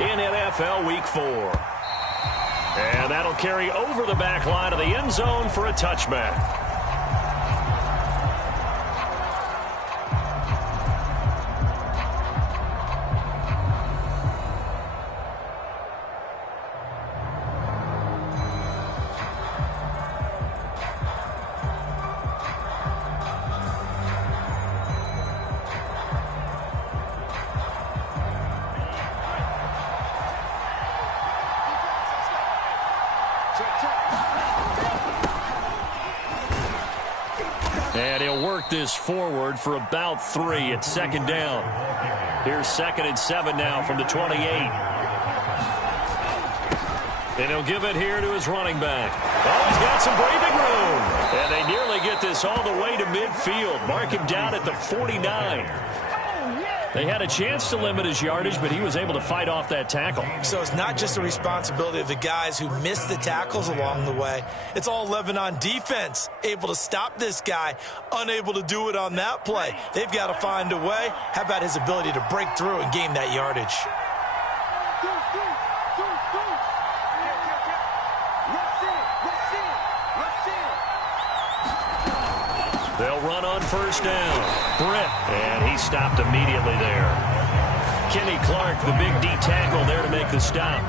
in NFL Week 4. And that'll carry over the back line of the end zone for a touchback. And he'll work this forward for about 3. It's second down. Here's 2nd and 7 now from the 28. And he'll give it here to his running back. Oh, he's got some breathing room. And they nearly get this all the way to midfield. Mark him down at the 49. They had a chance to limit his yardage, but he was able to fight off that tackle. So it's not just the responsibility of the guys who missed the tackles along the way. It's all 11 on defense, able to stop this guy, unable to do it on that play. They've got to find a way. How about his ability to break through and gain that yardage? They'll run on first down. Britt, and he stopped immediately there. Kenny Clark, the big D tackle there to make the stop.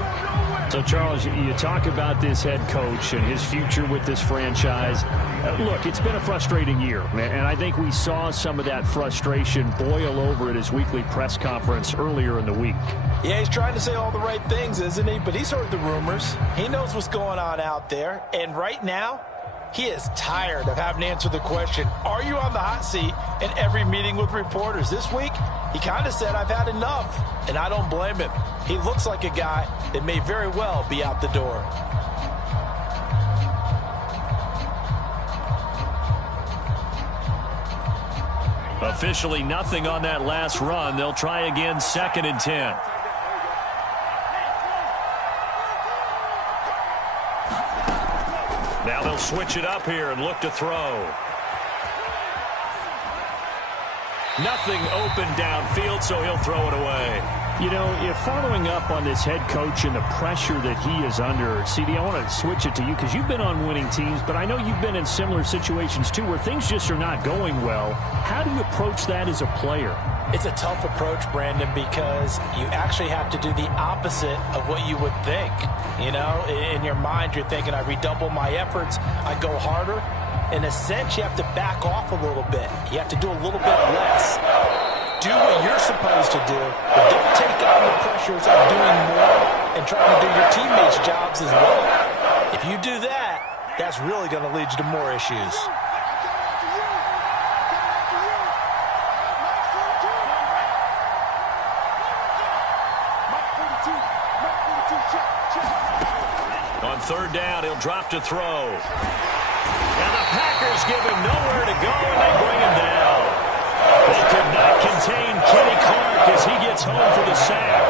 So, Charles, you talk about this head coach and his future with this franchise. Look, it's been a frustrating year, and I think we saw some of that frustration boil over at his weekly press conference earlier in the week. Yeah, he's trying to say all the right things, isn't he? But he's heard the rumors. He knows what's going on out there. And right now, he is tired of having to answer the question, are you on the hot seat in every meeting with reporters? This week, he kind of said, I've had enough, and I don't blame him. He looks like a guy that may very well be out the door. Officially nothing on that last run. They'll try again, 2nd and 10. Now they'll switch it up here and look to throw. Nothing open downfield, so he'll throw it away. You know, if following up on this head coach and the pressure that he is under, CD, I want to switch it to you because you've been on winning teams, but I know you've been in similar situations too where things just are not going well. How do you approach that as a player? It's a tough approach, Brandon, because you actually have to do the opposite of what you would think. You know, in your mind, you're thinking, I redouble my efforts, I go harder. In a sense, you have to back off a little bit. You have to do a little bit less. Do what you're supposed to do, but don't take on the pressures of doing more and trying to do your teammates' jobs as well. If you do that, that's really going to lead you to more issues. On 3rd down, he'll drop to throw. And the Packers give him nowhere to go, and they bring him down. They could not contain Kenny Clark as he gets home for the sack.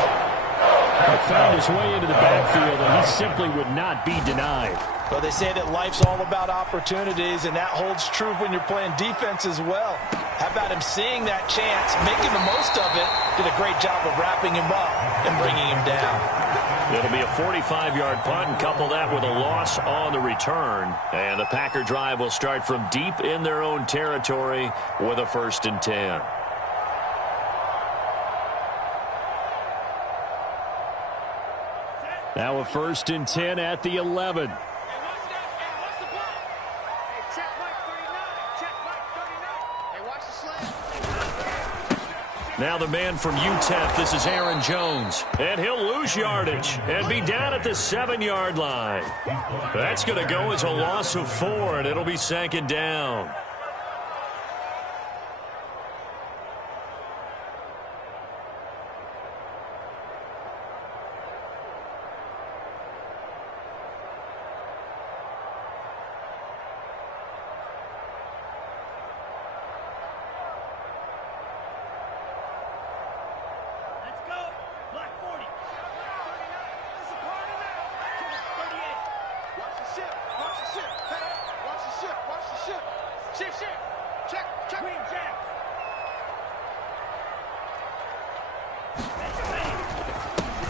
He found his way into the backfield, and he simply would not be denied. Well, they say that life's all about opportunities, and that holds true when you're playing defense as well. How about him seeing that chance, making the most of it, did a great job of wrapping him up and bringing him down. It'll be a 45-yard punt, and couple that with a loss on the return. And the Packer drive will start from deep in their own territory with a 1st and 10. Now a 1st and 10 at the 11. Now the man from UTEP, this is Aaron Jones. And he'll lose yardage and be down at the 7-yard line. That's going to go as a loss of 4, and it'll be 2nd down.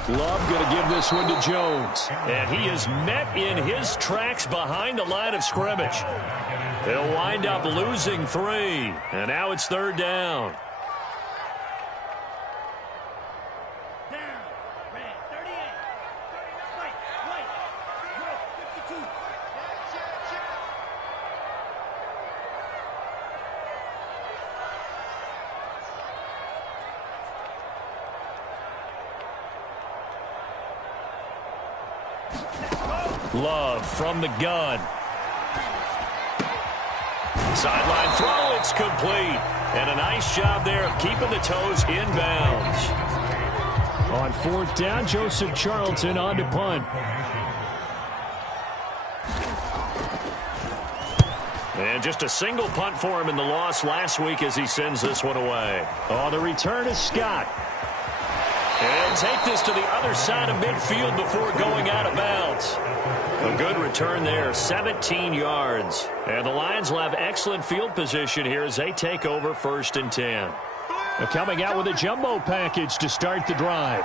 Love going to give this one to Jones. And he is met in his tracks behind the line of scrimmage. He'll wind up losing 3. And now it's 3rd down. Love from the gun. Sideline throw, it's complete. And a nice job there of keeping the toes inbounds. On 4th down, Joseph Charlton on to punt. And just a single punt for him in the loss last week as he sends this one away. On the return is Scott. And take this to the other side of midfield before going out of bounds. A good return there, 17 yards. And the Lions will have excellent field position here as they take over 1st and 10. They're coming out with a jumbo package to start the drive.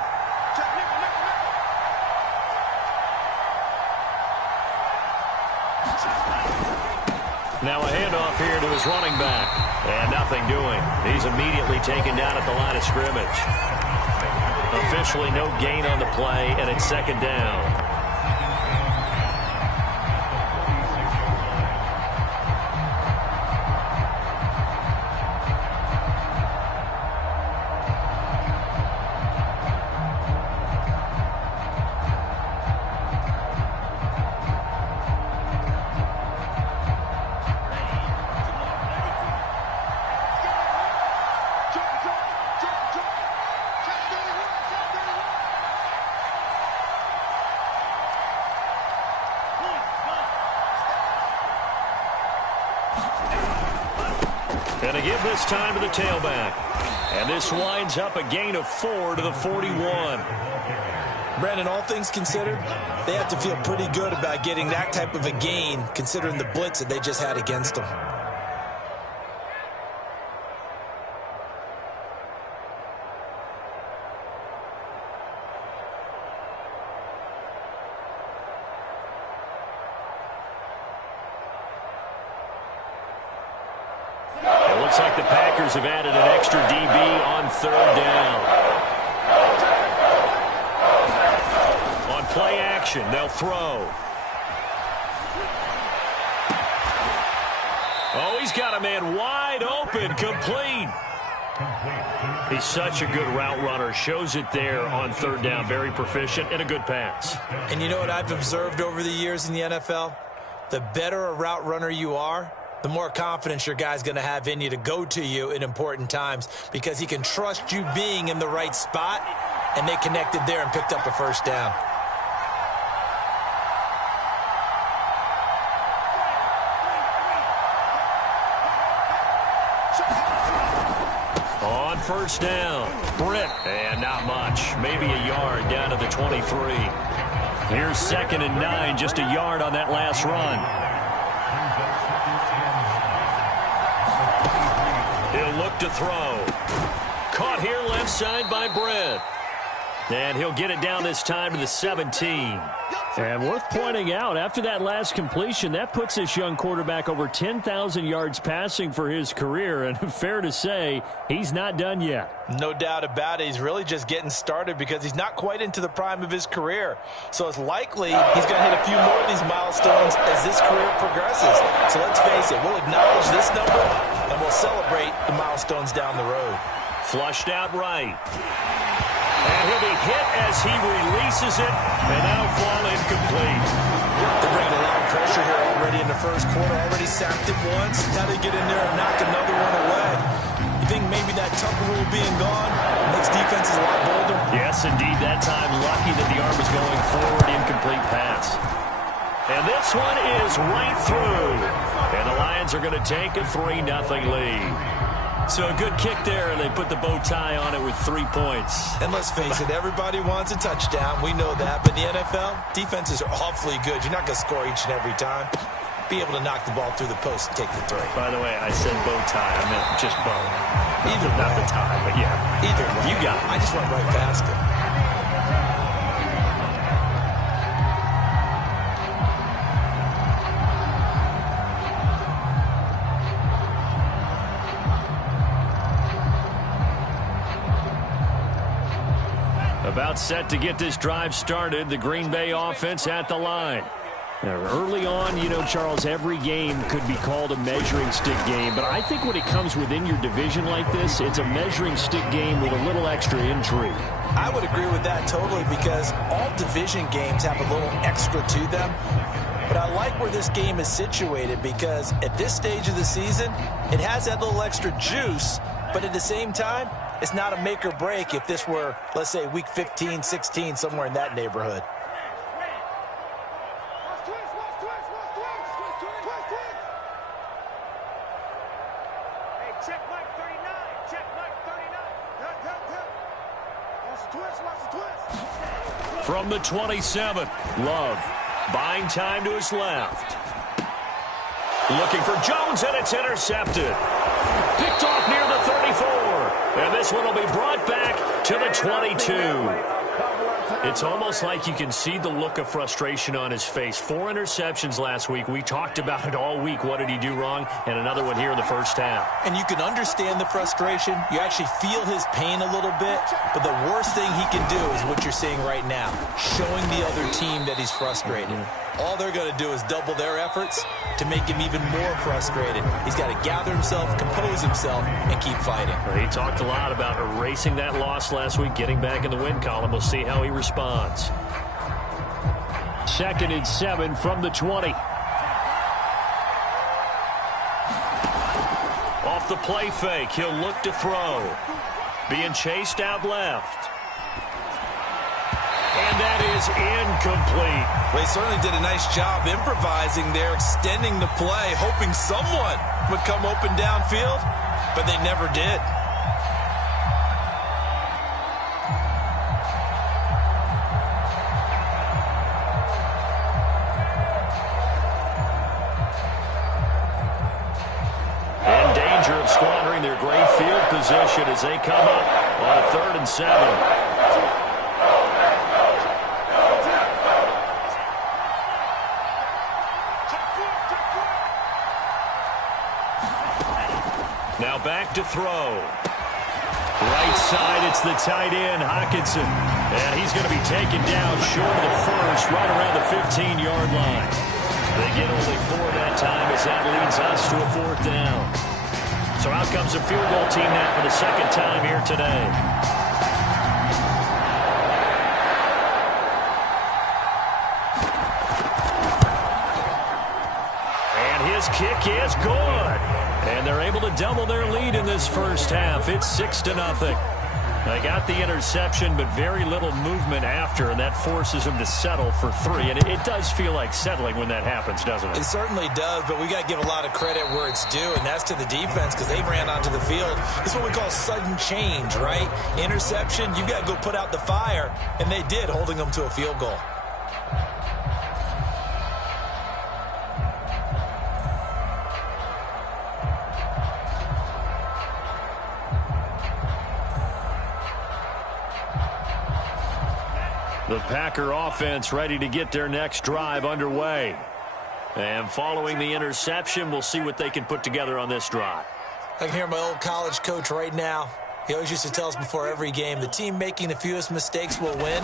Now a handoff here to his running back. And nothing doing. He's immediately taken down at the line of scrimmage. Officially no gain on the play, and it's 2nd down. And to give this time to the tailback. And this winds up a gain of 4 to the 41. Brandon, all things considered, they have to feel pretty good about getting that type of a gain considering the blitz that they just had against them. Looks like the Packers have added an extra DB on 3rd down. On play action, they'll throw. Oh, he's got a man wide open, complete. He's such a good route runner. Shows it there on 3rd down. Very proficient and a good pass. And you know what I've observed over the years in the NFL? The better a route runner you are, the more confidence your guy's going to have in you to go to you in important times because he can trust you being in the right spot, and they connected there and picked up a 1st down. On 1st down, Britt, and not much. Maybe a yard down to the 23. Here's 2nd and 9, just a yard on that last run. He'll look to throw. Caught here left side by Britt. And he'll get it down this time to the 17. And worth pointing out, after that last completion, that puts this young quarterback over 10,000 yards passing for his career. And fair to say, he's not done yet. No doubt about it. He's really just getting started because he's not quite into the prime of his career. So it's likely he's going to hit a few more of these milestones as this career progresses. So let's face it, we'll acknowledge this number and we'll celebrate the milestones down the road. Flushed out right. And he'll be hit as he releases it, and that'll fall incomplete. They're bringing a lot of pressure here already in the 1st quarter. Already sacked it once. Now they get in there and knock another one away. You think maybe that Tucker rule being gone makes defenses a lot bolder? Yes, indeed. That time, lucky that the arm was going forward. Incomplete pass. And this one is right through. And the Lions are going to take a 3-0 lead. So a good kick there, and they put the bow tie on it with 3 points. And let's face it, everybody wants a touchdown. We know that. But in the NFL, defenses are awfully good. You're not going to score each and every time. Be able to knock the ball through the post and take the 3. By the way, I said bow tie. I meant just bow. Either not the tie, but yeah. Either way. You got it. I just went right past it. About set to get this drive started. The Green Bay offense at the line. Now, early on, you know, Charles, every game could be called a measuring stick game. But I think when it comes within your division like this, it's a measuring stick game with a little extra intrigue. I would agree with that totally because all division games have a little extra to them. But I like where this game is situated because at this stage of the season, it has that little extra juice. But at the same time, it's not a make or break if this were, let's say, week 15, 16, somewhere in that neighborhood. From the 27, Love buying time to his left. Looking for Jones, and it's intercepted. Picked off near the 34. And this one will be brought back to the 22. It's almost like you can see the look of frustration on his face. 4 interceptions last week. We talked about it all week. What did he do wrong? And another one here in the first half. And you can understand the frustration. You actually feel his pain a little bit. But the worst thing he can do is what you're seeing right now, showing the other team that he's frustrated. All they're going to do is double their efforts to make him even more frustrated. He's got to gather himself, compose himself, and keep fighting. He talked a lot about erasing that loss last week, getting back in the win column. We'll see how he responds. 2nd and 7 from the 20. Off the play fake, he'll look to throw. Being chased out left. And that is incomplete. They certainly did a nice job improvising there, extending the play, hoping someone would come open downfield, but they never did. In danger of squandering their great field position as they come up on a 3rd and 7. Now back to throw. Right side, it's the tight end, Hockenson. And he's going to be taken down short of the first, right around the 15-yard line. They get only 4 that time as that leads us to a 4th down. So out comes a field goal team now for the 2nd time here today. And his kick is good. And they're able to double their lead in this first half. It's 6-0. They got the interception, but very little movement after, and that forces them to settle for 3. And it does feel like settling when that happens, doesn't it? It certainly does, but we got to give a lot of credit where it's due, and that's to the defense because they ran onto the field. It's what we call sudden change, right? Interception, you got to go put out the fire, and they did, holding them to a field goal. The Packer offense ready to get their next drive underway. And following the interception, we'll see what they can put together on this drive. I can hear my old college coach right now. He always used to tell us before every game, the team making the fewest mistakes will win.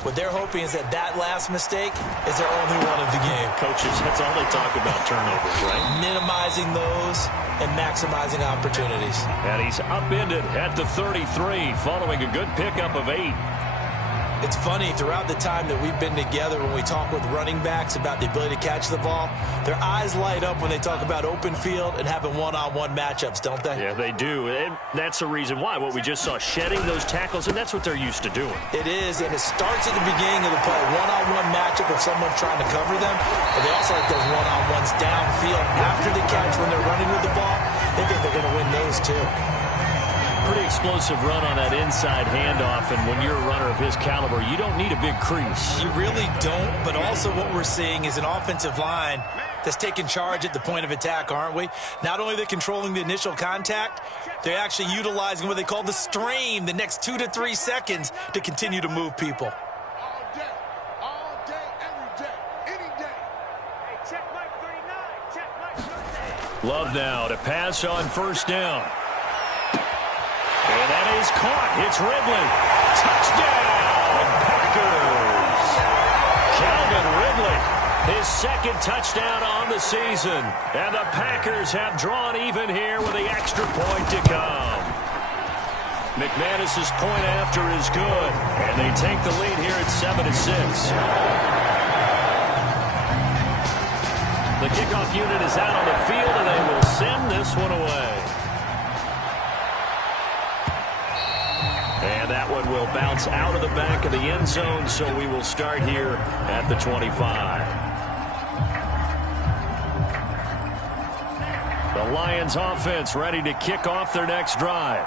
What they're hoping is that that last mistake is their only one of the game. Coaches, that's all they talk about, turnovers, right? Minimizing those and maximizing opportunities. And he's upended at the 33 following a good pickup of 8. It's funny, throughout the time that we've been together, when we talk with running backs about the ability to catch the ball, their eyes light up when they talk about open field and having one-on-one matchups, don't they? Yeah, they do. And that's the reason why. What we just saw, shedding those tackles, and that's what they're used to doing. It is, and it starts at the beginning of the play. One-on-one matchup if someone's trying to cover them, but they also like those one-on-ones downfield after the catch when they're running with the ball. They think they're going to win those, too. Pretty explosive run on that inside handoff, and when you're a runner of his caliber, you don't need a big crease. You really don't, but also what we're seeing is an offensive line that's taking charge at the point of attack, aren't we? Not only are they controlling the initial contact, they're actually utilizing what they call the strain, the next 2 to 3 seconds to continue to move people. All day, every day, any day. Hey, check Mike 39, check Mike 39. Love now to pass on 1st down. And that is caught. It's Ridley. Touchdown! second touchdown on the season. And the Packers have drawn even here with the extra point to come. McManus's point after is good. And they take the lead here at 7-6. The kickoff unit is out on the field, and they will send this one away. And that one will bounce out of the back of the end zone, so we will start here at the 25. The Lions offense ready to kick off their next drive.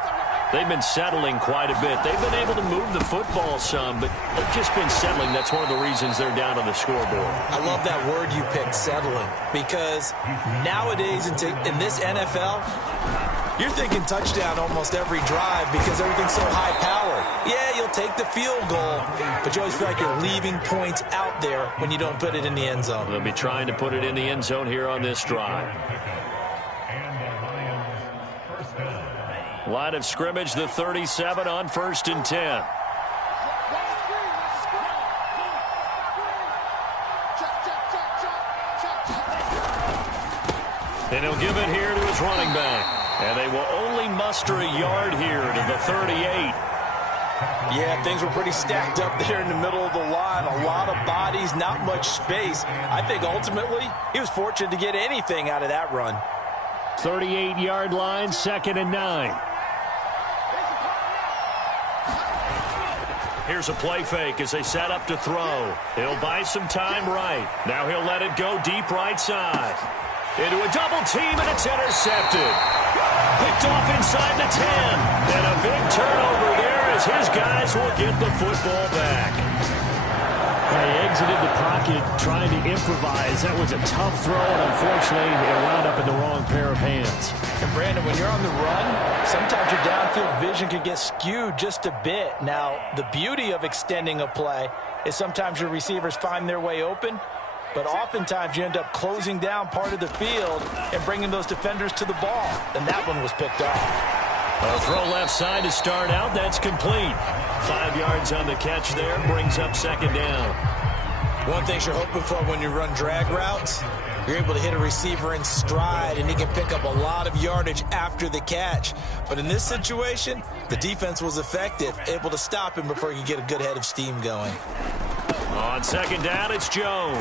They've been settling quite a bit. They've been able to move the football some, but they've just been settling. That's one of the reasons they're down on the scoreboard. I love that word you picked, settling, because nowadays in this NFL, you're thinking touchdown almost every drive because everything's so high-powered. Yeah, you'll take the field goal, but you always feel like you're leaving points out there when you don't put it in the end zone. They'll be trying to put it in the end zone here on this drive. Line of scrimmage, the 37 on 1st and 10. And he'll give it here to his running back. And they will only muster a yard here to the 38. Yeah, things were pretty stacked up there in the middle of the line. A lot of bodies, not much space. I think ultimately he was fortunate to get anything out of that run. 38-yard line, 2nd and 9. Here's a play fake as they set up to throw. He'll buy some time right. Now he'll let it go deep right side. Into a double team, and it's intercepted. Picked off inside the 10. And a big turnover there as his guys will get the football back. He exited the pocket trying to improvise. That was a tough throw, and unfortunately, it wound up in the wrong pair of hands. And Brandon, when you're on the run, sometimes your downfield vision can get skewed just a bit. Now, the beauty of extending a play is sometimes your receivers find their way open, but oftentimes you end up closing down part of the field and bringing those defenders to the ball. And that one was picked off. A throw left side to start out. That's complete. 5 yards on the catch there. Brings up 2nd down. One thing you're hoping for when you run drag routes, you're able to hit a receiver in stride, and he can pick up a lot of yardage after the catch. But in this situation, the defense was effective, able to stop him before he could get a good head of steam going. On 2nd down, it's Jones.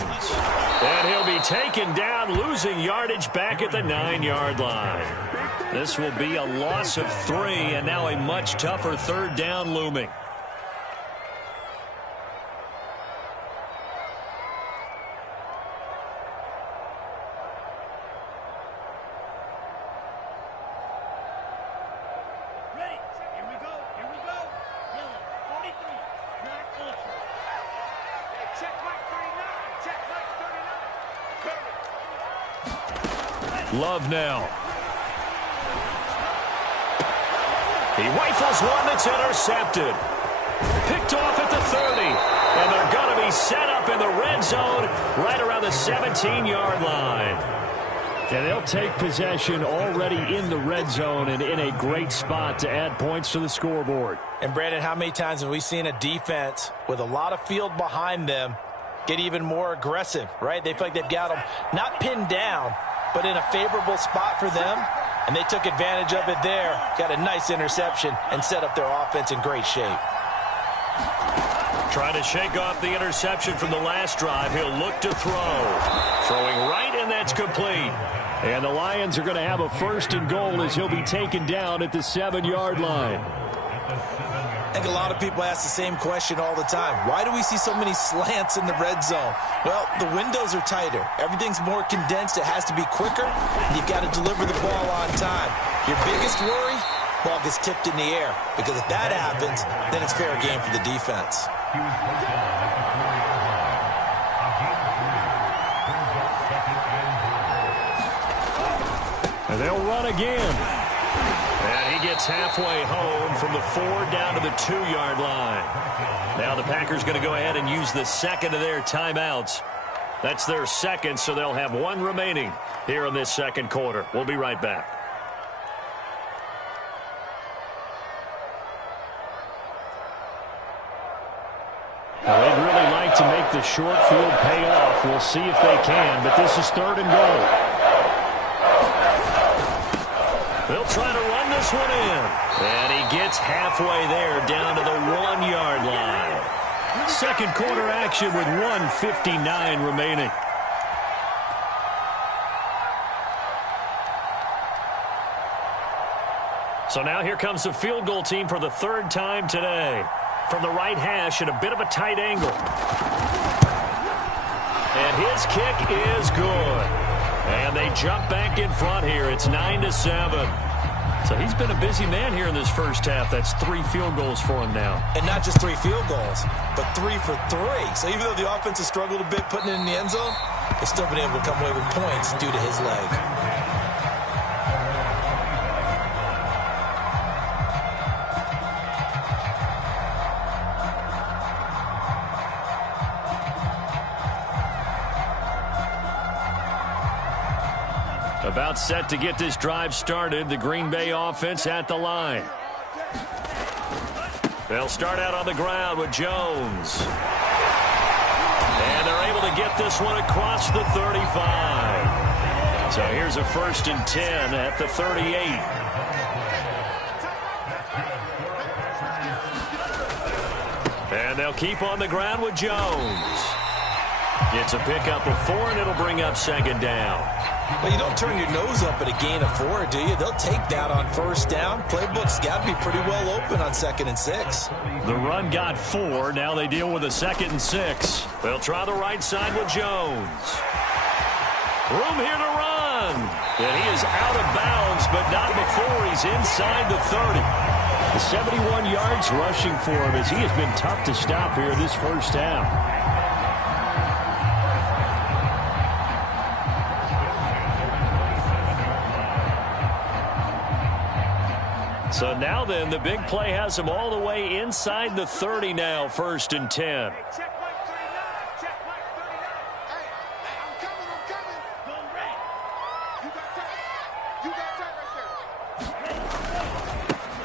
And he'll be taken down, losing yardage back at the 9-yard line. This will be a loss of 3, and now a much tougher 3rd down looming. Love now. He rifles one that's intercepted. Picked off at the 30. And they're going to be set up in the red zone right around the 17-yard line. And they'll take possession already in the red zone and in a great spot to add points to the scoreboard. And, Brandon, how many times have we seen a defense with a lot of field behind them get even more aggressive, right? They feel like they've got them not pinned down, but in a favorable spot for them, and they took advantage of it there. Got a nice interception and set up their offense in great shape. Trying to shake off the interception from the last drive. He'll look to throw. Throwing right, and that's complete. And the Lions are going to have a 1st and goal as he'll be taken down at the 7-yard line. I think a lot of people ask the same question all the time. Why do we see so many slants in the red zone? Well, the windows are tighter. Everything's more condensed. It has to be quicker, and you've got to deliver the ball on time. Your biggest worry, ball gets tipped in the air, because if that happens, then it's fair game for the defense. And they'll run again. And he gets halfway home from the 4 down to the 2-yard line. Now the Packers going to go ahead and use the 2nd of their timeouts. That's their 2nd, so they'll have 1 remaining here in this 2nd quarter. We'll be right back. Well, they'd really like to make the short field pay off. We'll see if they can, but this is 3rd and goal. They'll try to run this one in. And he gets halfway there down to the 1-yard line. Second quarter action with 1:59 remaining. So now here comes the field goal team for the 3rd time today. From the right hash at a bit of a tight angle. And his kick is good. And they jump back in front here. It's 9-7. So he's been a busy man here in this first half. That's 3 field goals for him now. And not just 3 field goals, but 3 for 3. So even though the offense has struggled a bit putting it in the end zone, they've still been able to come away with points due to his leg. About set to get this drive started. The Green Bay offense at the line. They'll start out on the ground with Jones. And they're able to get this one across the 35. So here's a 1st and 10 at the 38. And they'll keep on the ground with Jones. It's a pickup of 4, and it'll bring up 2nd down. Well, you don't turn your nose up at a gain of 4, do you? They'll take that on 1st down. Playbook's got to be pretty well open on 2nd and 6. The run got 4. Now they deal with a 2nd and 6. They'll try the right side with Jones. Room here to run. And he is out of bounds, but not before he's inside the 30. The 71 yards rushing for him as he has been tough to stop here this first half. So now then, the big play has him all the way inside the 30 now, 1st and 10.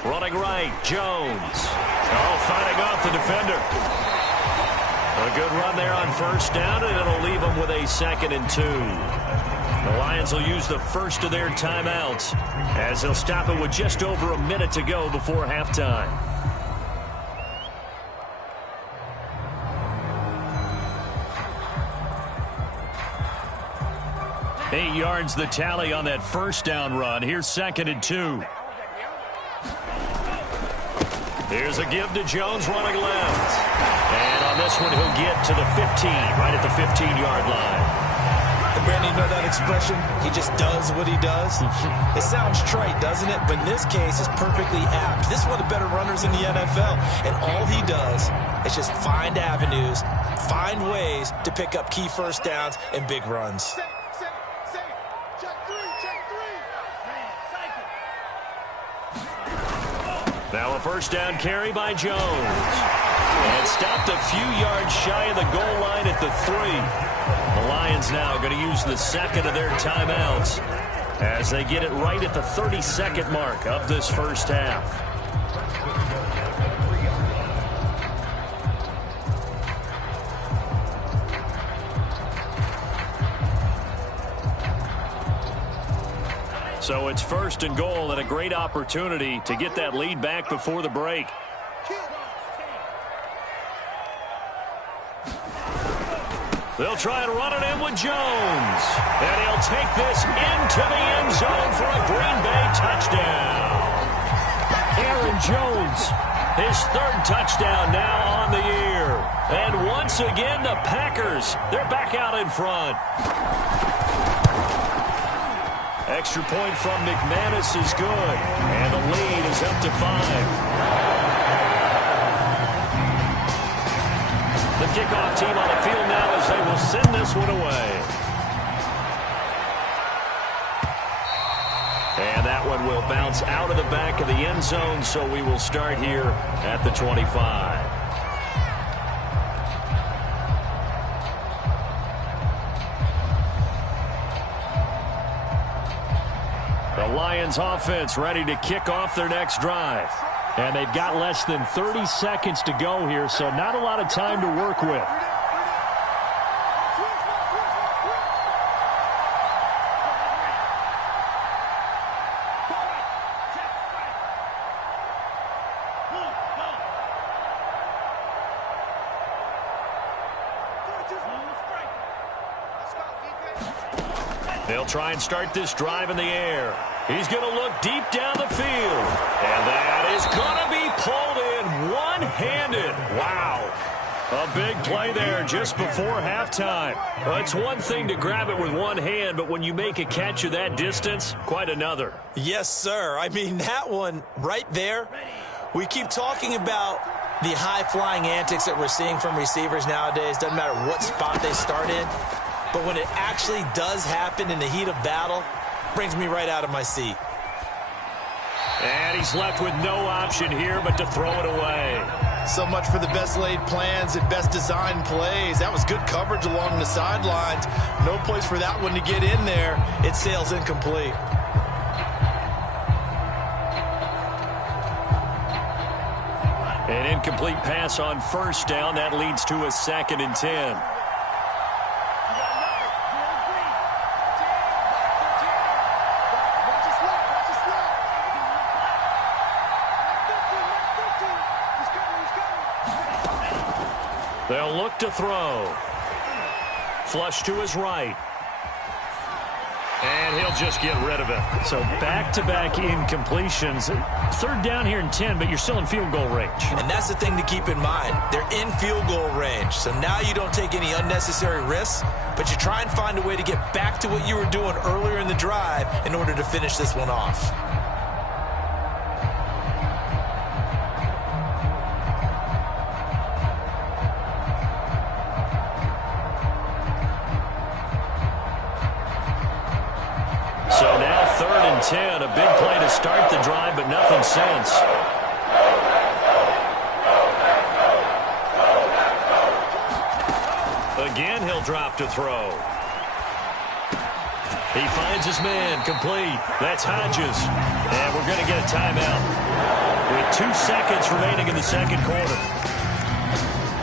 Running right, Jones. Oh, fighting off the defender. A good run there on 1st down, and it'll leave him with a 2nd and 2. The Lions will use the first of their timeouts as they'll stop it with just over a minute to go before halftime. Eight yards the tally on that 1st down run. Here's 2nd and 2. Here's a give to Jones running left. And on this one, he'll get to the 15, right at the 15-yard line. Brandon, you know that expression? He just does what he does. It sounds trite, doesn't it? But in this case, it's perfectly apt. This is one of the better runners in the NFL. And all he does is just find avenues, find ways to pick up key 1st downs and big runs. Now a 1st down carry by Jones. And stopped a few yards shy of the goal line at the 3. The Lions now going to use the 2nd of their timeouts as they get it right at the 32nd mark of this first half. So it's 1st and goal and a great opportunity to get that lead back before the break. They'll try and run it in with Jones. And he'll take this into the end zone for a Green Bay touchdown. Aaron Jones, his 3rd touchdown now on the year. And once again, the Packers, they're back out in front. Extra point from McManus is good. And the lead is up to 5. The kickoff team on the field now as they will send this one away. And that one will bounce out of the back of the end zone, so we will start here at the 25. The Lions offense ready to kick off their next drive. and they've got less than 30 seconds to go here, so not a lot of time to work with. They'll try and start this drive in the air. He's going to look deep down the field. And that is going to be pulled in one-handed. Wow. A big play there just before halftime. Well, it's one thing to grab it with one hand, but when you make a catch of that distance, quite another. Yes, sir. I mean, that one right there, we keep talking about the high-flying antics that we're seeing from receivers nowadays. Doesn't matter what spot they start in. But when it actually does happen in the heat of battle, brings me right out of my seat. And he's left with no option here but to throw it away. So much for the best laid plans and best designed plays. That was good coverage along the sidelines. No place for that one to get in there. It sails incomplete. An incomplete pass on first down. That leads to a 2nd and 10. They'll look to throw. Flush to his right. And he'll just get rid of it. So back-to-back incompletions. 3rd down here and 10, but you're still in field goal range. And that's the thing to keep in mind. They're in field goal range. So now you don't take any unnecessary risks, but you try and find a way to get back to what you were doing earlier in the drive in order to finish this one off. So now 3rd and 10, a big play to start the drive, but nothing since. Again, he'll drop to throw. He finds his man, complete. That's Hodges. And we're going to get a timeout with 2 seconds remaining in the 2nd quarter.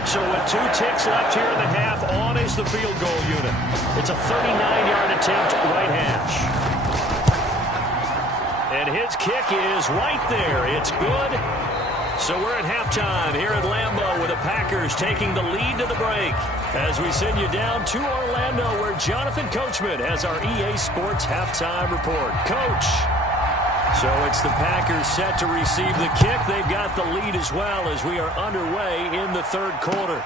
So with 2 ticks left here in the half, on is the field goal unit. It's a 39-yard attempt, right hash. And his kick is right there. It's good. So we're at halftime here at Lambeau with the Packers taking the lead to the break. As we send you down to Orlando where Jonathan Coachman has our EA Sports halftime report. Coach. So it's the Packers set to receive the kick. They've got the lead as well as we are underway in the 3rd quarter.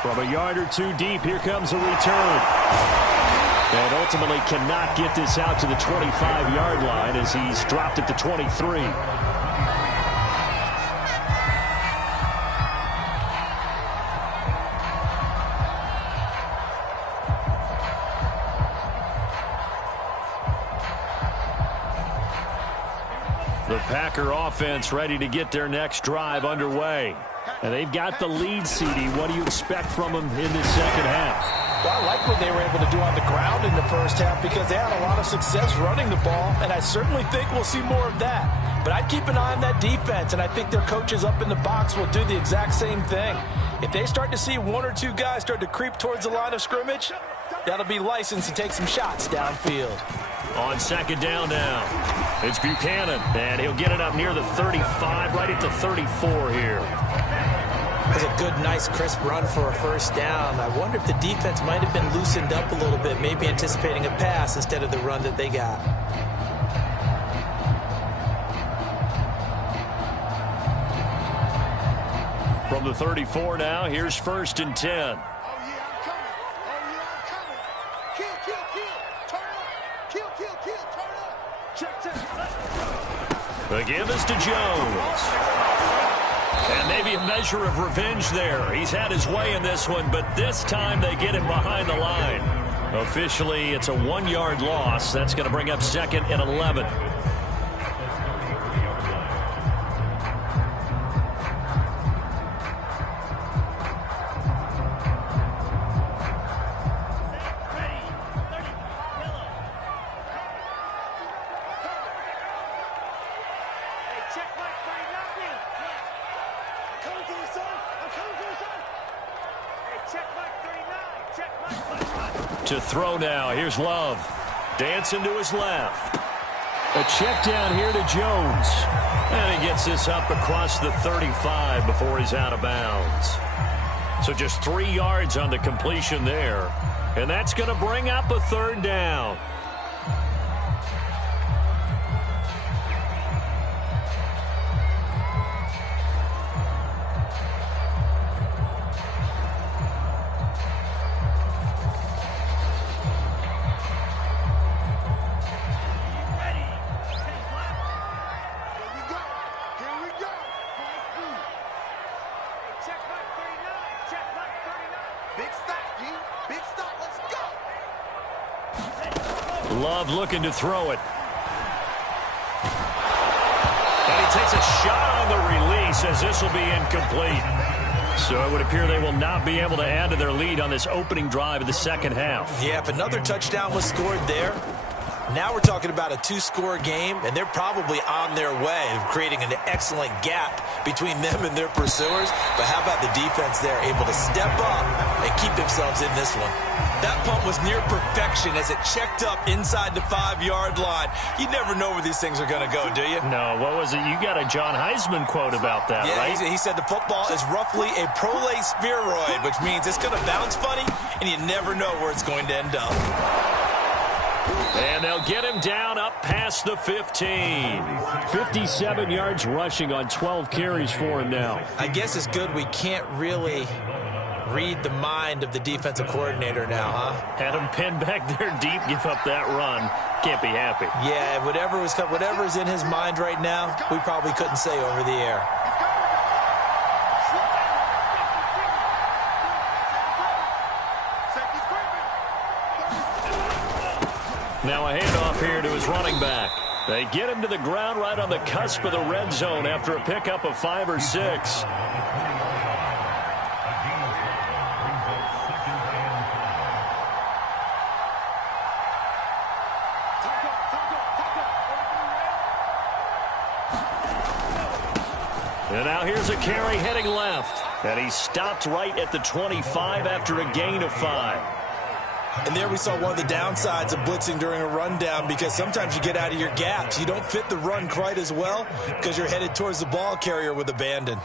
From a yard or 2 deep, here comes a return. And ultimately cannot get this out to the 25-yard line as he's dropped it to 23. The Packer offense ready to get their next drive underway. And they've got the lead, CD. What do you expect from them in this 2nd half? Well, I like what they were able to do on the ground in the 1st half because they had a lot of success running the ball, and I certainly think we'll see more of that. But I'd keep an eye on that defense, and I think their coaches up in the box will do the exact same thing. If they start to see 1 or 2 guys start to creep towards the line of scrimmage, that'll be licensed to take some shots downfield. On 2nd down now, it's Buchanan, and he'll get it up near the 35, right at the 34 here. That's a good, nice, crisp run for a 1st down. I wonder if the defense might have been loosened up a little bit, maybe anticipating a pass instead of the run that they got. From the 34 now, here's 1st and 10. Oh, yeah, I'm coming. Oh, yeah, I'm coming. Kill, kill, kill. Turn up. Kill, kill, kill. Turn up. Check, check. The give is to Jones. And maybe a measure of revenge there. He's had his way in this one, but this time they get him behind the line. Officially, it's a 1-yard loss. That's going to bring up 2nd and 11. To throw now. Here's Love. Dancing to his left. A check down here to Jones. And he gets this up across the 35 before he's out of bounds. So just 3 yards on the completion there. And that's going to bring up a third down. Love looking to throw it. And he takes a shot on the release as this will be incomplete. So it would appear they will not be able to add to their lead on this opening drive of the second half. Yeah, if another touchdown was scored there, now we're talking about a 2-score game, and they're probably on their way of creating an excellent gap between them and their pursuers. But how about the defense there, able to step up and keep themselves in this one? That punt was near perfection as it checked up inside the 5-yard line. You never know where these things are going to go, do you? No, what was it? You got a John Heisman quote about that, yeah, right? He said the football is roughly a prolate spheroid, which means it's going to bounce funny, and you never know where it's going to end up. And they'll get him down up past the 15. 57 yards rushing on 12 carries for him now. I guess it's good we can't really read the mind of the defensive coordinator now, huh? Had him pinned back there deep, give up that run. Can't be happy. Yeah, whatever is in his mind right now, we probably couldn't say over the air. Now a handoff here to his running back. They get him to the ground right on the cusp of the red zone after a pickup of 5 or 6. And now here's a carry heading left. And he stopped right at the 25 after a gain of 5. And there we saw one of the downsides of blitzing during a rundown, because sometimes you get out of your gaps. You don't fit the run quite as well because you're headed towards the ball carrier with abandon.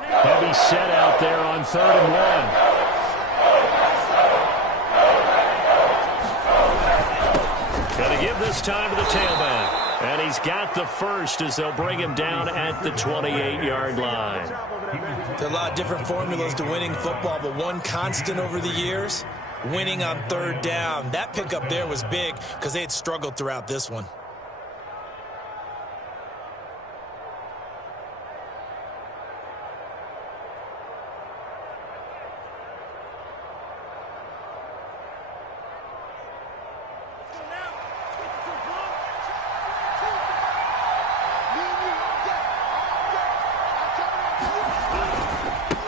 Heavy set out there on 3rd and 1. Going to give this time to the tailback. And he's got the first as they'll bring him down at the 28-yard line. There are a lot of different formulas to winning football, but one constant over the years, winning on 3rd down. That pickup there was big because they had struggled throughout this one.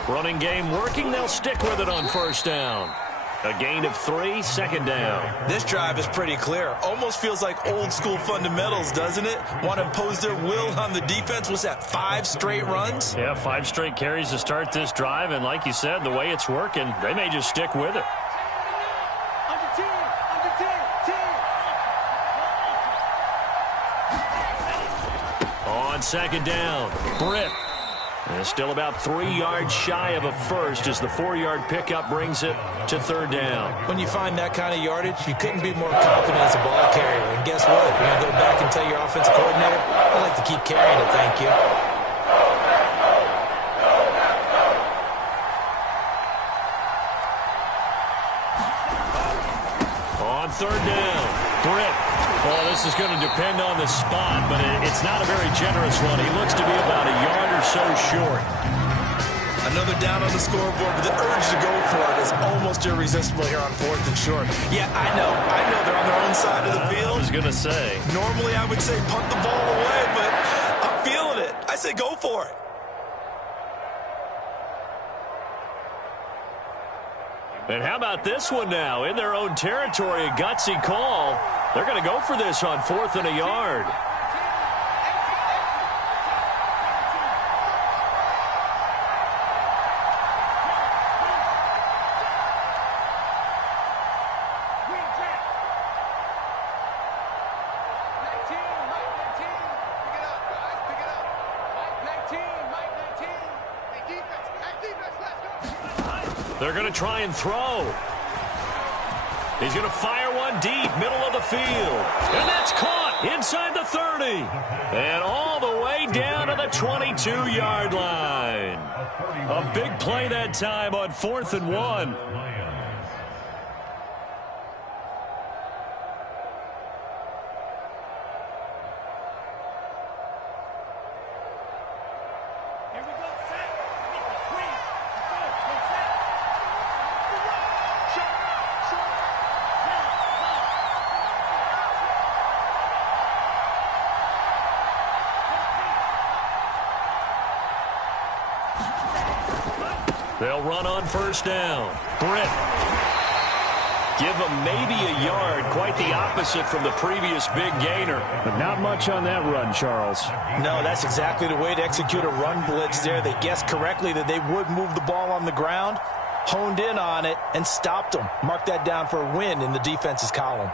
Running game working. They'll stick with it on 1st down. A gain of 3, 2nd down. This drive is pretty clear. Almost feels like old school fundamentals, doesn't it? Want to impose their will on the defense. Was that 5 straight runs? Yeah, 5 straight carries to start this drive. And like you said, the way it's working, they may just stick with it. On 2nd down, Britt. And still about 3 yards shy of a first as the 4-yard pickup brings it to 3rd down. When you find that kind of yardage, you couldn't be more confident as a ball carrier. And guess what? You're going to go back and tell your offensive coordinator, I'd like to keep carrying it, thank you. On 3rd down, Britt. Well, this is going to depend on the spot, but it's not a very generous one. He looks to be about a yard or so short. Another down on the scoreboard, but the urge to go for it is almost irresistible here on 4th and short. Yeah, I know they're on their own side of the field. I was going to say. Normally I would say punt the ball away, but I'm feeling it. I say go for it. And how about this one now? In their own territory, a gutsy call. They're going to go for this on 4th and a yard. They're going to try and throw. He's going to fire one deep, middle of the field. And that's caught inside the 30. And all the way down to the 22-yard line. A big play that time on 4th and 1. They'll run on 1st down. Britt. Give them maybe a yard. Quite the opposite from the previous big gainer. But not much on that run, Charles. No, that's exactly the way to execute a run blitz there. They guessed correctly that they would move the ball on the ground, honed in on it, and stopped them. Mark that down for a win in the defense's column.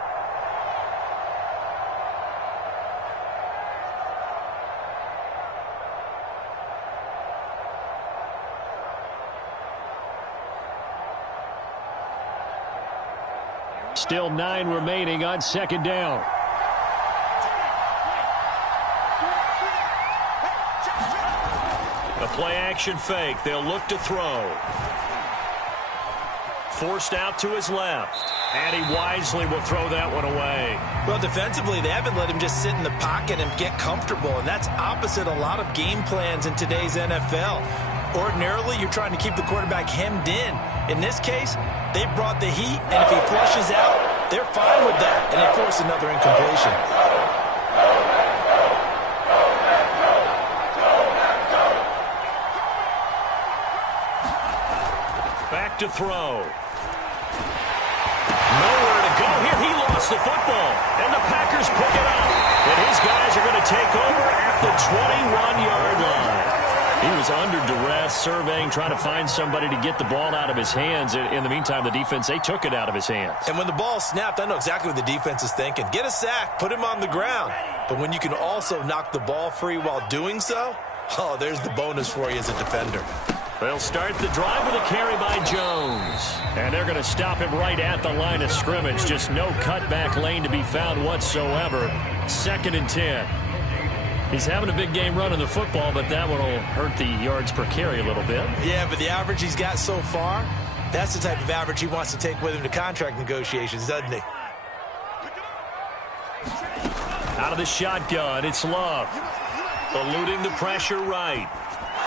Still 9 remaining on 2nd down. A play-action fake. They'll look to throw. Forced out to his left. And he wisely will throw that one away. Well, defensively, they haven't let him just sit in the pocket and get comfortable, and that's opposite a lot of game plans in today's NFL. Ordinarily, you're trying to keep the quarterback hemmed in. In this case, they brought the heat, and if he flushes out, they're fine with that, and they force another incompletion. Back to throw. Nowhere to go here. He lost the football, and the Packers pick it up. And his guys are going to take over at the 21-yard line. He was under duress, surveying, trying to find somebody to get the ball out of his hands. In the meantime, the defense, they took it out of his hands. And when the ball snapped, I know exactly what the defense is thinking. Get a sack, put him on the ground. But when you can also knock the ball free while doing so, oh, there's the bonus for you as a defender. They'll start the drive with a carry by Jones. And they're going to stop him right at the line of scrimmage. Just no cutback lane to be found whatsoever. 2nd and 10. He's having a big game running the football, but that one will hurt the yards per carry a little bit. Yeah, but the average he's got so far, that's the type of average he wants to take with him to contract negotiations, doesn't he? Out of the shotgun, it's Love. Eluding the pressure right.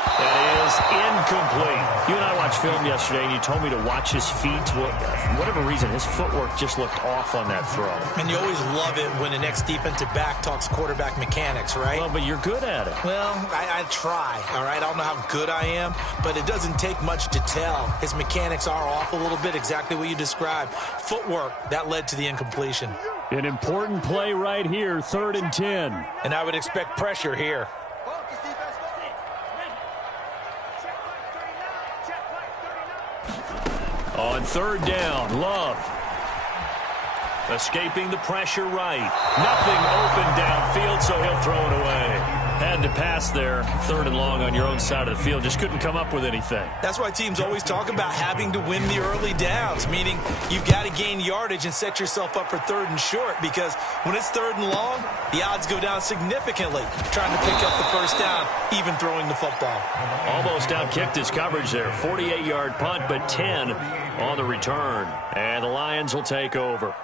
That is incomplete. You and I watched film yesterday, and you told me to watch his feet. Well, for whatever reason, his footwork just looked off on that throw. And you always love it when an ex-defensive back talks quarterback mechanics, right? Well, but you're good at it. Well, I try, all right? I don't know how good I am, but it doesn't take much to tell. His mechanics are off a little bit, exactly what you described. Footwork, that led to the incompletion. An important play right here, 3rd and 10. And I would expect pressure here. On 3rd down, Love. Escaping the pressure right. Nothing open downfield, so he'll throw it away. Had to pass there, 3rd and long on your own side of the field. Just couldn't come up with anything. That's why teams always talk about having to win the early downs, meaning you've got to gain yardage and set yourself up for 3rd and short, because when it's 3rd and long, the odds go down significantly trying to pick up the 1st down, even throwing the football. Almost outkicked his coverage there. 48-yard punt, but 10 on the return. And the Lions will take over.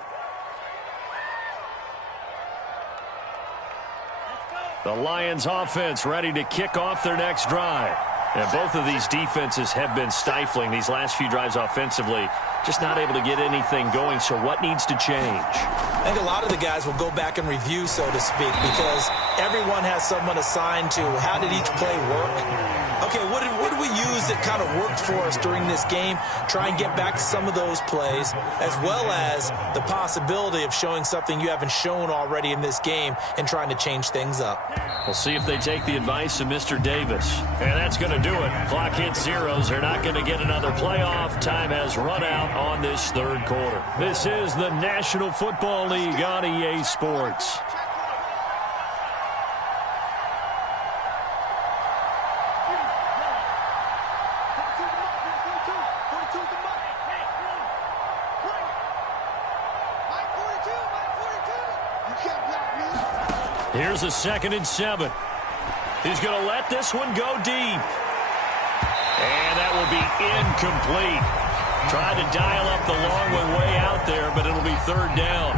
The Lions offense ready to kick off their next drive. And both of these defenses have been stifling these last few drives offensively. Just not able to get anything going, so what needs to change? I think a lot of the guys will go back and review, so to speak, because everyone has someone assigned to how did each play work. Okay, what did we use that kind of worked for us during this game? Try and get back to some of those plays, as well as the possibility of showing something you haven't shown already in this game and trying to change things up. We'll see if they take the advice of Mr. Davis. And that's going to do it. Clock hits zeros. They're not going to get another playoff. Time has run out on this 3rd quarter. This is the National Football League on EA Sports. Here's a 2nd and 7. He's going to let this one go deep. And that will be incomplete. Tried to dial up the long one way out there, but it'll be 3rd down.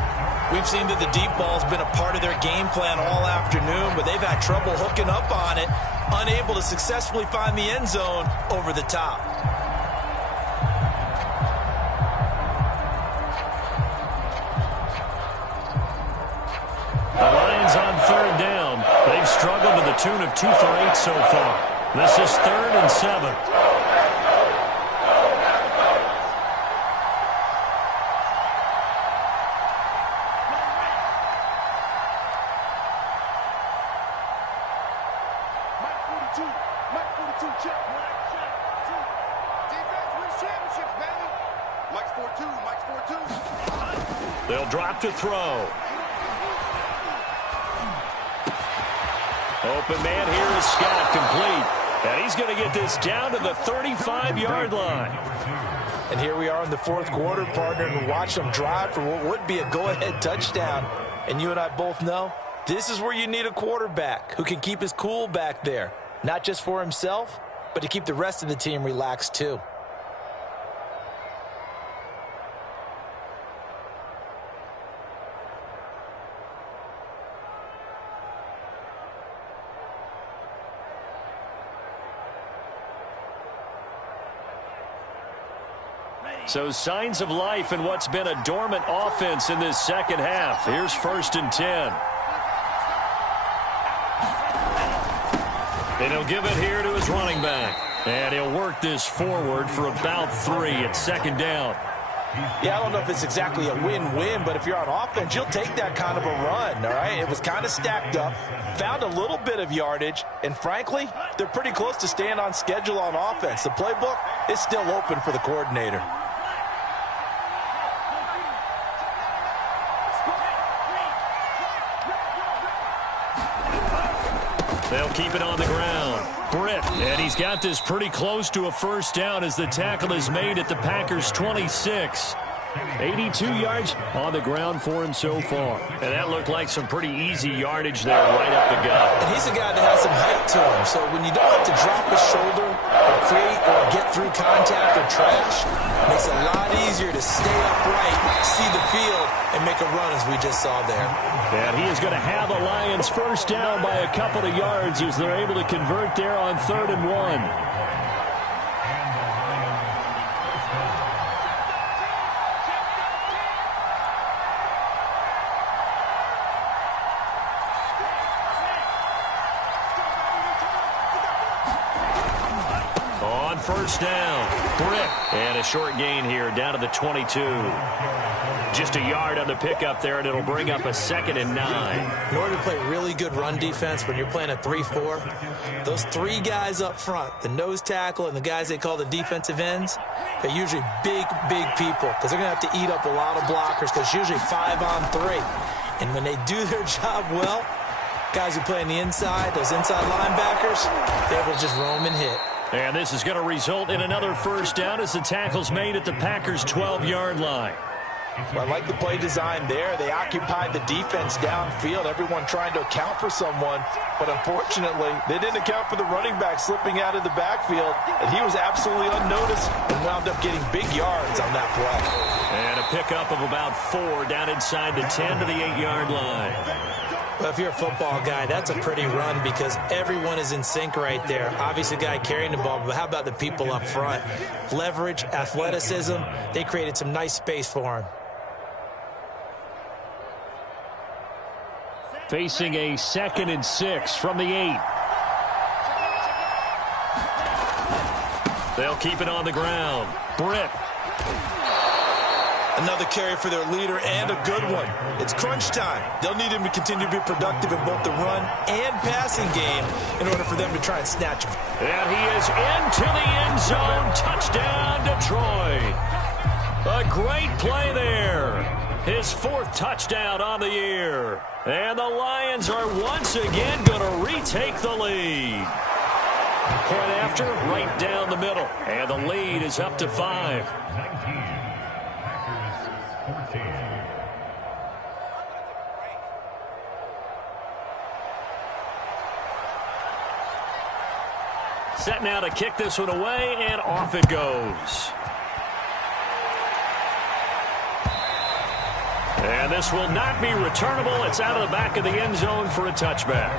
We've seen that the deep ball's been a part of their game plan all afternoon, but they've had trouble hooking up on it, unable to successfully find the end zone over the top. The Lions on 3rd down. They've struggled to the tune of 2 for 8 so far. This is 3rd and 7. They'll drop to throw. Open man here is Scott, complete. And he's going to get this down to the 35-yard line. And here we are in the 4th quarter, partner, and watch them drive for what would be a go-ahead touchdown. And you and I both know this is where you need a quarterback who can keep his cool back there. Not just for himself, but to keep the rest of the team relaxed too. So signs of life in what's been a dormant offense in this 2nd half. Here's 1st and 10. And he'll give it here to his running back. And he'll work this forward for about 3 at 2nd down. Yeah, I don't know if it's exactly a win-win, but if you're on offense, you'll take that kind of a run, all right? It was kind of stacked up, found a little bit of yardage, and frankly, they're pretty close to staying on schedule on offense. The playbook is still open for the coordinator. They'll keep it on the ground. Britt, and he's got this pretty close to a 1st down as the tackle is made at the Packers' 26. 82 yards on the ground for him so far. And that looked like some pretty easy yardage there right up the gut. And he's a guy that has some height to him, so when you don't have to drop his shoulder or create or get through contact or trash, it makes it a lot easier to stay upright, see the field, and make a run as we just saw there. And he is going to have the Lions 1st down by a couple of yards as they're able to convert there on 3rd and 1. On 1st down, Britt. And a short gain here down to the 22. Just a yard on the pickup there, and it'll bring up a 2nd and 9. In order to play really good run defense when you're playing a 3-4, those 3 guys up front, the nose tackle and the guys they call the defensive ends, they're usually big people because they're going to have to eat up a lot of blockers because it's usually 5 on 3. And when they do their job well, guys who play on the inside, those inside linebackers, they're able to just roam and hit. And this is going to result in another 1st down as the tackle's made at the Packers' 12-yard line. Well, I like the play design there. They occupied the defense downfield, everyone trying to account for someone. But unfortunately, they didn't account for the running back slipping out of the backfield. And he was absolutely unnoticed and wound up getting big yards on that play. And a pickup of about 4 down inside the 10 to the 8-yard line. Well, if you're a football guy, that's a pretty run because everyone is in sync right there. Obviously, the guy carrying the ball, but how about the people up front? Leverage, athleticism, they created some nice space for him. Facing a 2nd and 6 from the 8. They'll keep it on the ground. Britt. Another carry for their leader and a good one. It's crunch time. They'll need him to continue to be productive in both the run and passing game in order for them to try and snatch him. And he is into the end zone. Touchdown, Detroit. A great play there. His 4th touchdown on the year. And the Lions are once again going to retake the lead. Point after, right down the middle. And the lead is up to 5. Set now to kick this one away, and off it goes. And this will not be returnable. It's out of the back of the end zone for a touchback.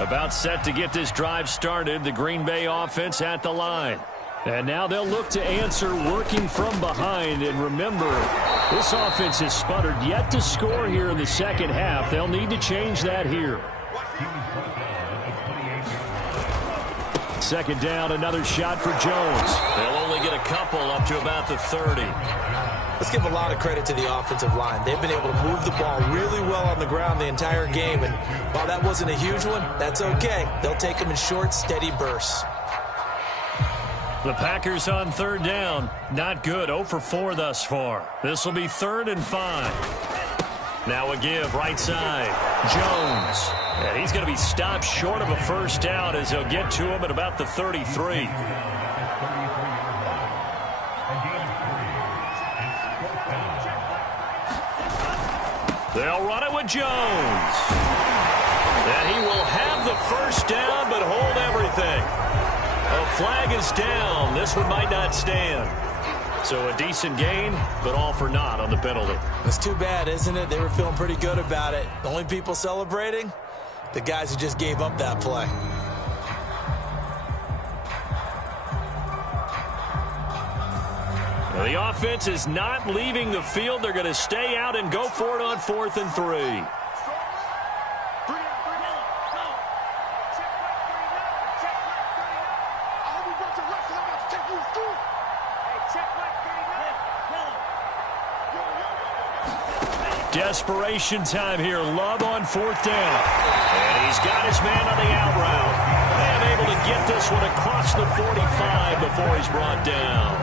About set to get this drive started. The Green Bay offense at the line. And now they'll look to answer working from behind. And remember, this offense has sputtered yet to score here in the second half. They'll need to change that here. Second down, another shot for Jones. They'll only get a couple up to about the 30. Let's give a lot of credit to the offensive line. They've been able to move the ball really well on the ground the entire game. And while that wasn't a huge one, that's okay. They'll take them in short, steady bursts. The Packers on third down. Not good. 0 for 4 thus far. This will be 3rd and 5. Now a give right side. Jones. And he's going to be stopped short of a first down as they'll get to him at about the 33. They'll run it with Jones. And he will have the first down but hold everything. A flag is down. This one might not stand. So a decent gain, but all for naught on the penalty. It's too bad, isn't it? They were feeling pretty good about it. The only people celebrating, the guys who just gave up that play. Well, the offense is not leaving the field. They're going to stay out and go for it on 4th and 3. Desperation time here. Love on 4th down. And he's got his man on the out route. And able to get this one across the 45 before he's brought down.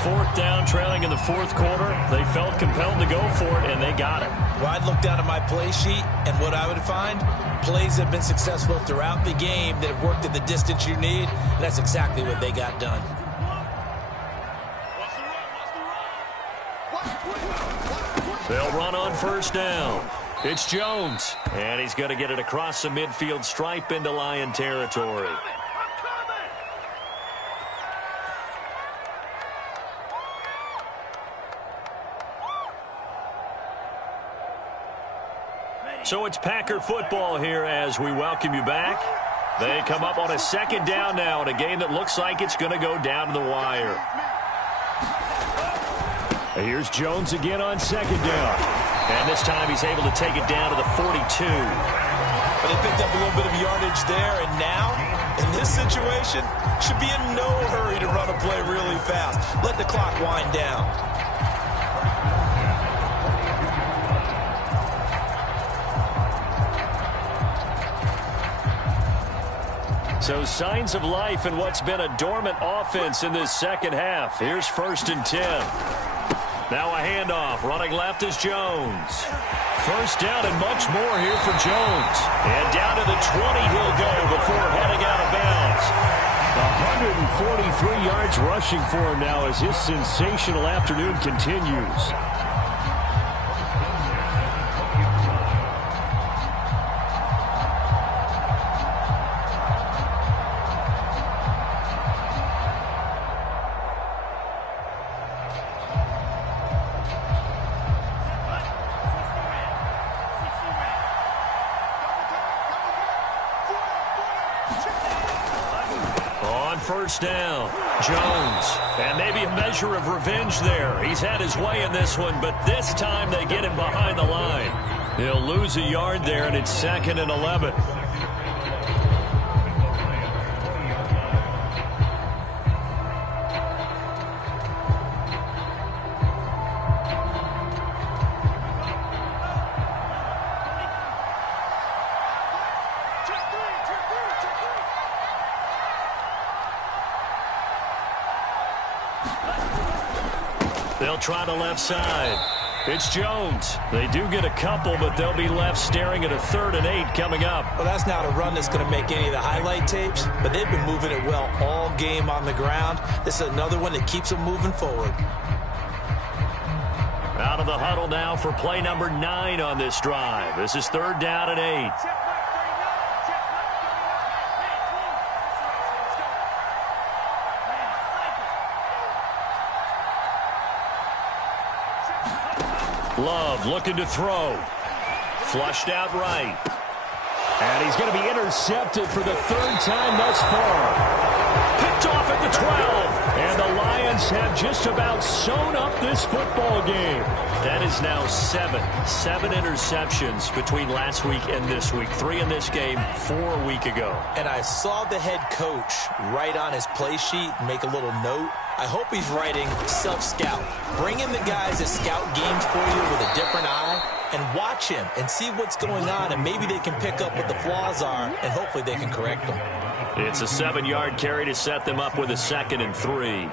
4th down, trailing in the 4th quarter. They felt compelled to go for it, and they got it. Well, I'd look down at my play sheet, and what I would find, plays have been successful throughout the game that have worked at the distance you need, and that's exactly what they got done. They'll run on 1st down. It's Jones. And he's going to get it across the midfield stripe into Lion territory. So it's Packer football here as we welcome you back. They come up on a 2nd down now in a game that looks like it's going to go down to the wire. Here's Jones again on 2nd down. And this time he's able to take it down to the 42. But they picked up a little bit of yardage there, and now, in this situation, should be in no hurry to run a play really fast. Let the clock wind down. So signs of life in what's been a dormant offense in this second half. Here's 1st and 10. Now a handoff. Running left is Jones. First down and much more here for Jones. And down to the 20 he'll go before heading out of bounds. 143 yards rushing for him now as his sensational afternoon continues. First down, Jones, and maybe a measure of revenge there. He's had his way in this one, but this time they get him behind the line. He'll lose a yard there, and it's 2nd and 11. They'll try the left side. It's Jones. They do get a couple, but they'll be left staring at a 3rd and 8 coming up. Well, that's not a run that's going to make any of the highlight tapes, but they've been moving it well all game on the ground. This is another one that keeps them moving forward. Out of the huddle now for play number 9 on this drive. This is 3rd down and 8. Love looking to throw. Flushed out right. And he's going to be intercepted for the 3rd time thus far. Picked off at the 12. And the Lions have just about sewn up this football game. That is now 7 interceptions between last week and this week. 3 in this game, 4 a week ago. And I saw the head coach write on his play sheet, make a little note. I hope he's writing self-scout. Bring in the guys that scout games for you with a different eye and watch him and see what's going on, and maybe they can pick up what the flaws are, and hopefully they can correct them. It's a 7-yard carry to set them up with a 2nd and 3.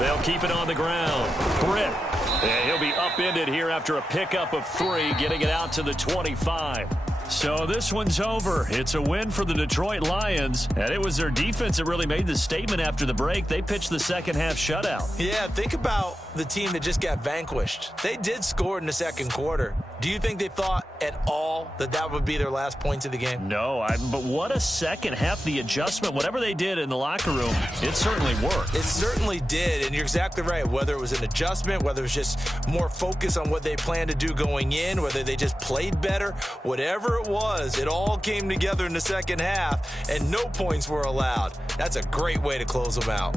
They'll keep it on the ground. Britt. And he'll be upended here after a pickup of 3, getting it out to the 25. So this one's over. It's a win for the Detroit Lions, and it was their defense that really made the statement after the break. They pitched the second-half shutout. Yeah, think about the team that just got vanquished. They did score in the 2nd quarter. Do you think they thought at all that that would be their last points of the game? No, but what a second half. The adjustment, whatever they did in the locker room, it certainly worked. It certainly did, and you're exactly right. Whether it was an adjustment, whether it was just more focus on what they planned to do going in, whether they just played better, whatever it was, it all came together in the second half, and no points were allowed. That's a great way to close them out.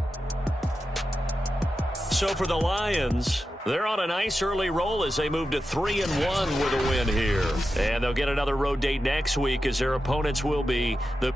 So for the Lions, they're on a nice early roll as they move to 3-1 with a win here. And they'll get another road date next week as their opponents will be the